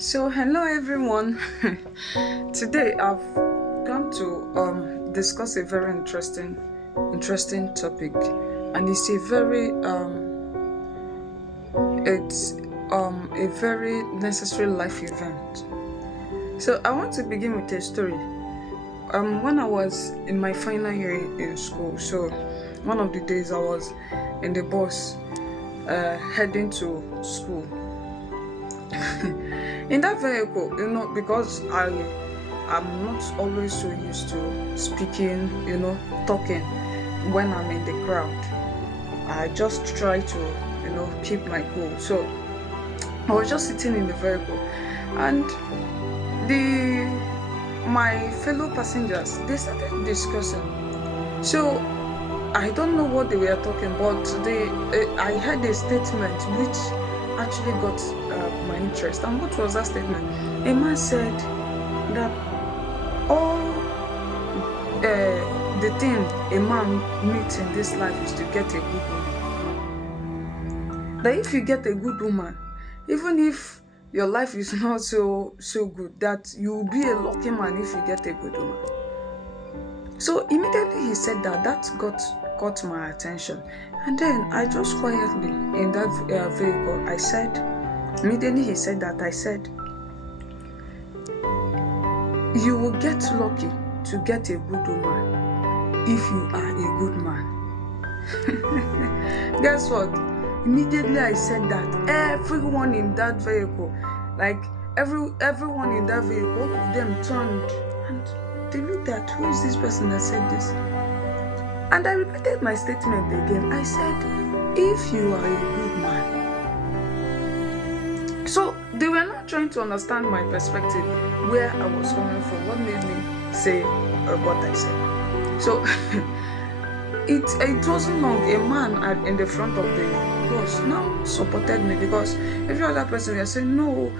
So, hello everyone. Today I've come to discuss a very interesting topic, and it's a very necessary life event. So, I want to begin with a story. When I was in my final year in school, so one of the days I was in the bus heading to school. In that vehicle, because I'm not always so used to speaking, talking when I'm in the crowd. I just try to, keep my cool. So I was just sitting in the vehicle, and the my fellow passengers, they started discussing. So I don't know what they were talking, but I heard a statement which actually got my interest. And what was that statement? A man said that all the thing a man needs in this life is to get a good woman. That if you get a good woman, even if your life is not so good, that you will be a lucky man if you get a good woman. So immediately he said that caught my attention. And then I just quietly in that vehicle, I said, immediately he said that, I said, you will get lucky to get a good woman if you are a good man. Guess what? Immediately I said that, everyone in that vehicle, like everyone in that vehicle, all of them turned and they looked at, who is this person that said this? And I repeated my statement again. I said, if you are a good man. So they were not trying to understand my perspective, where I was coming from, what made me say what I said. So it wasn't long. A man in the front of the bus now supported me, because every other person was saying, no,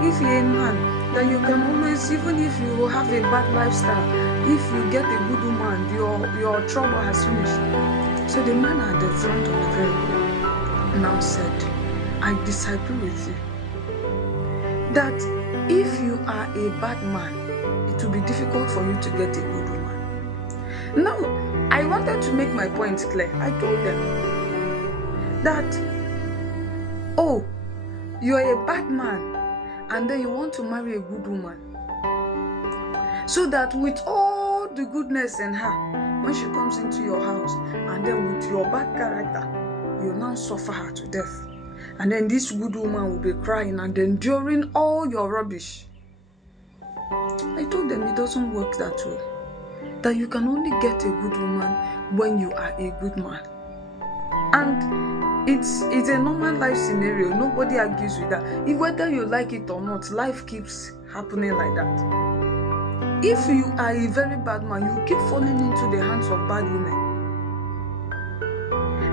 if you're a man, then you can always, even if you have a bad lifestyle, if you get a good woman, your trouble has finished. So the man at the front of the vehicle now said, I disagree with you. That if you are a bad man, it will be difficult for you to get a good woman. Now, I wanted to make my point clear. I told them that, oh, you're a bad man and then you want to marry a good woman, so that with all the goodness in her, when she comes into your house, and then with your bad character, you now suffer her to death. And then this good woman will be crying and enduring all your rubbish. I told them it doesn't work that way. That you can only get a good woman when you are a good man. And it's a normal life scenario. Nobody argues with that. Whether you like it or not, life keeps happening like that. If you are a very bad man, you keep falling into the hands of bad women.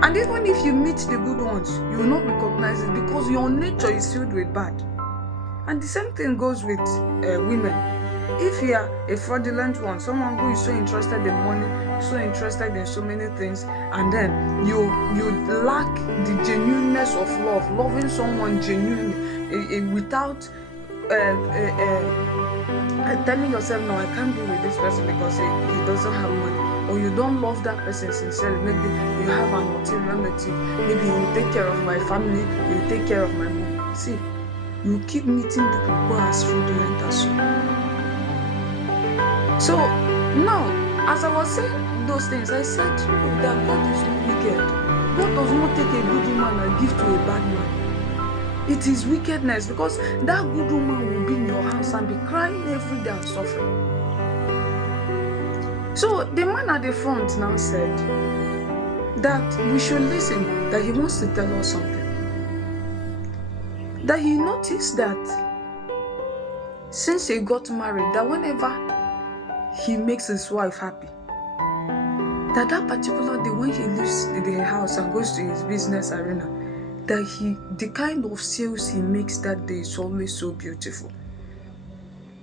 And even if you meet the good ones, you will not recognize it, because your nature is filled with bad. And the same thing goes with women. If you are a fraudulent one, someone who is so interested in money, so interested in so many things, and then you lack the genuineness of love, loving someone genuinely, without telling yourself, no, I can't be with this person because he doesn't have money, or you don't love that person sincerely. Maybe you have an ulterior motive. Maybe he will take care of my family, he will take care of my mom. See, you keep meeting people who are as fraudulent as you. So now, as I was saying those things, I said that God is not wicked. God does not take a good woman and give to a bad man. It is wickedness, because that good woman will be in your house and be crying every day and suffering. So the man at the front now said that we should listen, that he wants to tell us something. That he noticed that since he got married, that whenever he makes his wife happy, that particular day when he leaves the house and goes to his business arena, that the kind of sales he makes that day is always so beautiful.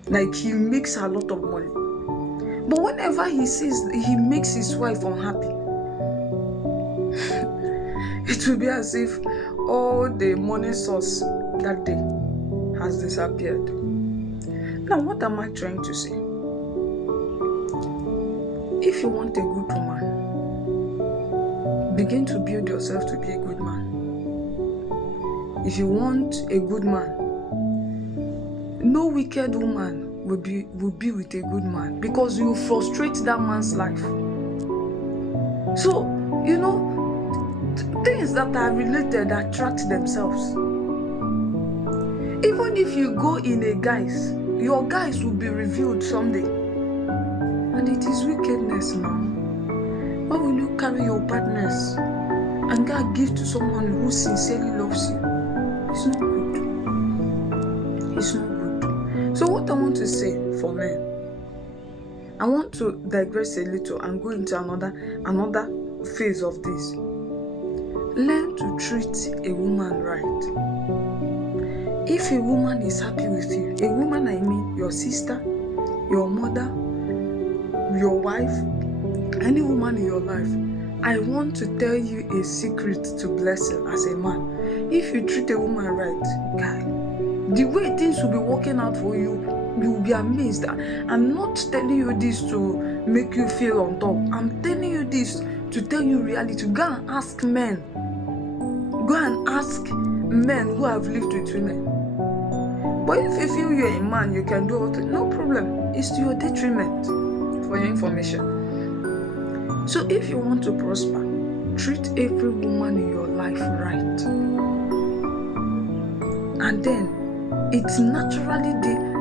Like, he makes a lot of money. But whenever he sees he makes his wife unhappy, it will be as if all the money source that day has disappeared. Now, what am I trying to say? If you want a good woman, begin to build yourself to be a good man. If you want a good man, no wicked woman will be with a good man, because you frustrate that man's life. So, things that are related attract themselves. Even if you go in a guise, your guise will be revealed someday. And it is wickedness now. Why will you carry your partners and God give to someone who sincerely loves you? It's not good. It's not good. So what I want to say for men, I want to digress a little and go into another phase of this. Learn to treat a woman right. If a woman is happy with you, a woman I mean your sister, your mother, your wife, any woman in your life, I want to tell you a secret to blessing as a man. If you treat a woman right, guy, the way things will be working out for you, you will be amazed. I'm not telling you this to make you feel on top. I'm telling you this to tell you reality. Go and ask men. Go and ask men who have lived with women. But if you feel you're a man, you can do it, no problem. It's to your detriment, for your information. So if you want to prosper, treat every woman in your life right. And then it's naturally,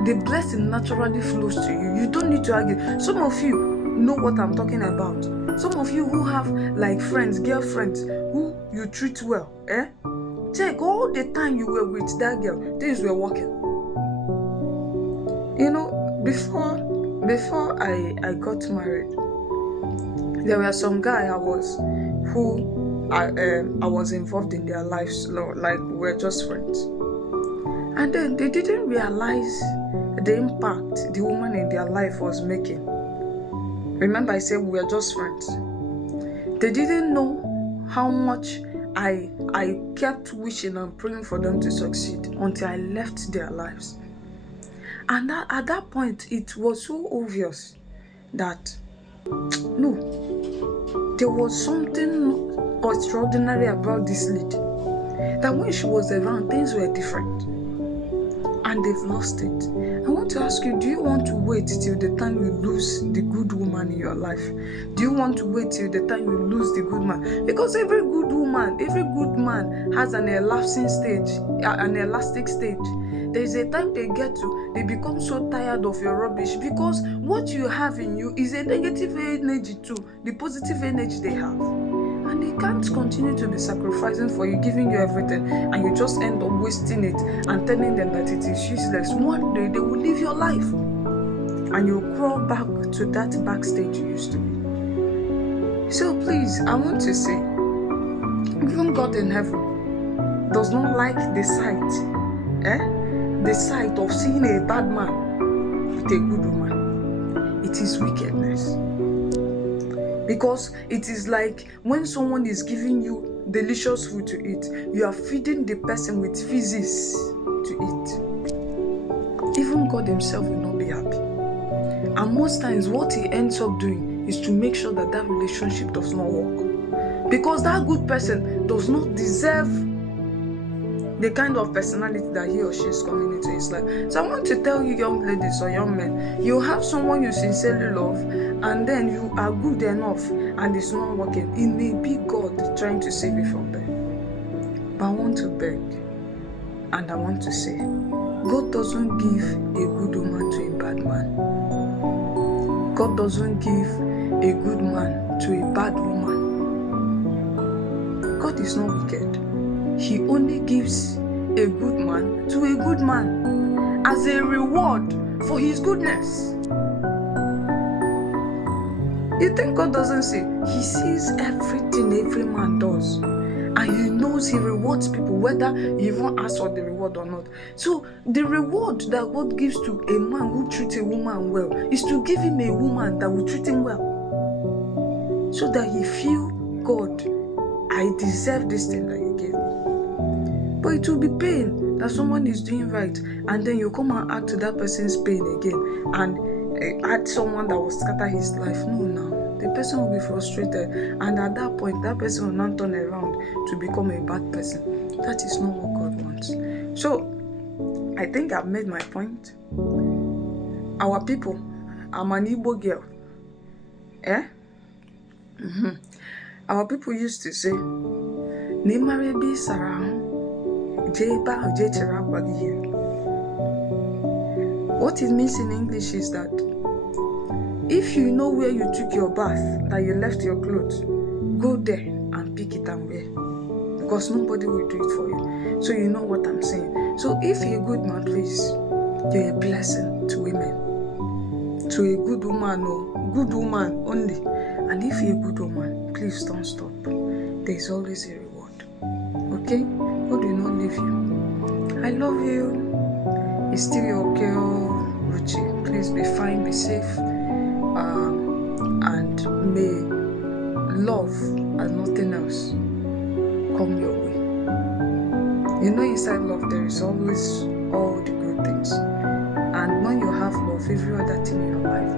the blessing naturally flows to you. You don't need to argue. Some of you know what I'm talking about. Some of you who have like friends, girlfriends, who you treat well, check all the time you were with that girl, things were working. Before I got married, there were some guy I was involved in their lives, like we're just friends. And then they didn't realize the impact the woman in their life was making. Remember I said we were just friends. They didn't know how much I kept wishing and praying for them to succeed until I left their lives. And at that point, it was so obvious that no, there was something extraordinary about this lady. That when she was around, things were different. And they've lost it. I want to ask you, do you want to wait till the time you lose the good woman in your life? Do you want to wait till the time you lose the good man? Because every good man has an elastic stage. There is a time they become so tired of your rubbish, because what you have in you is a negative energy too, the positive energy they have. And they can't continue to be sacrificing for you, giving you everything, and you just end up wasting it and telling them that it is useless. One day they will leave your life and you'll crawl back to that backstage you used to be. So please, I want to say, even God in heaven does not like the sight, the sight of seeing a bad man with a good woman. It is wickedness. Because it is like when someone is giving you delicious food to eat, you are feeding the person with feces to eat. Even God himself will not be happy. And most times what he ends up doing is to make sure that relationship does not work. Because that good person does not deserve the kind of personality that he or she is coming into his life. So I want to tell you, young ladies or young men, you have someone you sincerely love, and then you are good enough and it's not working. It may be God trying to save you from there. But I want to beg and I want to say, God doesn't give a good woman to a bad man. God doesn't give a good man to a bad woman. God is not wicked. He only gives a good man to a good man as a reward for his goodness. You think God doesn't see? He sees everything every man does. And he knows he rewards people whether he even asks for the reward or not. So the reward that God gives to a man who treats a woman well is to give him a woman that will treat him well. So that he feel, God, I deserve this thing that you gave me. But it will be pain that someone is doing right, and then you come and add to that person's pain again, and add someone that will scatter his life. No, now the person will be frustrated, and at that point, that person will not turn around to become a bad person. That is not what God wants. So I think I've made my point. Our people, I'm an Igbo girl. Our people used to say, Nimarebi Sarah, Jeba Jechera. What it means in English is that if you know where you took your bath, that you left your clothes, go there and pick it and wear. Because nobody will do it for you. So you know what I'm saying. So if you're a good man, please, you're a blessing to women. To a good woman, or good woman only. And if you're a good woman, please don't stop. There's always a reward. Okay? God will not leave you. I love you. It's still your girl, Ruchi. Please be fine, be safe. And may love and nothing else come your way. You know, inside love there is always all the good things. And when you have love, every other thing in your life